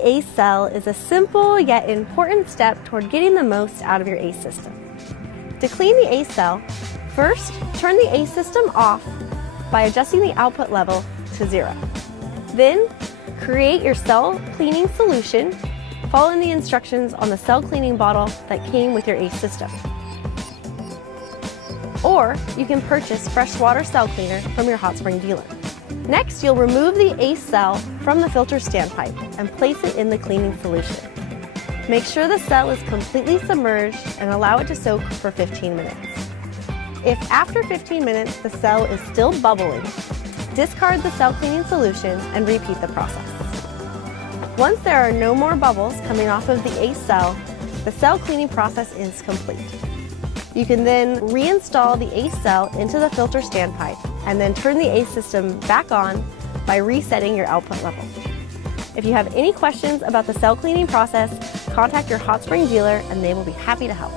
the ACE cell is a simple yet important step toward getting the most out of your ACE system. To clean the ACE cell, first turn the ACE system off by adjusting the output level to 0. Then create your cell cleaning solution, following the instructions on the cell cleaning bottle that came with your ACE system. Or you can purchase freshwater cell cleaner from your hot spring dealer. Next, you'll remove the ACE cell from the filter standpipe and place it in the cleaning solution. Make sure the cell is completely submerged and allow it to soak for 15 minutes. If after 15 minutes the cell is still bubbling, discard the cell cleaning solution and repeat the process. Once there are no more bubbles coming off of the ACE cell, the cell cleaning process is complete. You can then reinstall the ACE cell into the filter standpipe and then turn the ACE system back on by resetting your output level. If you have any questions about the cell cleaning process, contact your hot spring dealer and they will be happy to help.